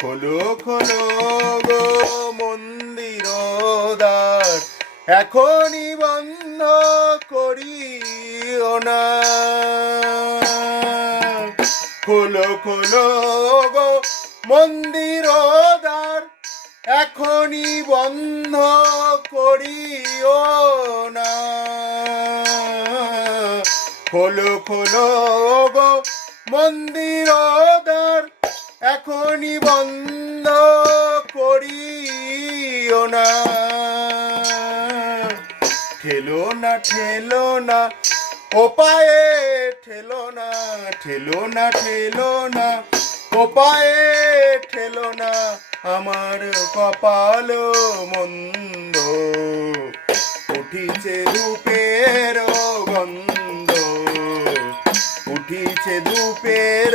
খোলো খোলো গো মন্দির দ্বার, এখনই বন্ধ করিও না। খোলো খোলো গো মন্দির দ্বার, এখনই বন্ধ করিও না। খোলো খোলো গো মন্দির দ্বার, এখনই বন্ধ করিও না। ঠেলো না ঠেলো না ও পায়ে, ঠেলো না ঠেলো না ঠেলো না ও পায়ে, ঠেলো না আমার কপাল মন্দ। উঠিছে ধূপের গন্ধ, উঠিছে ধূপের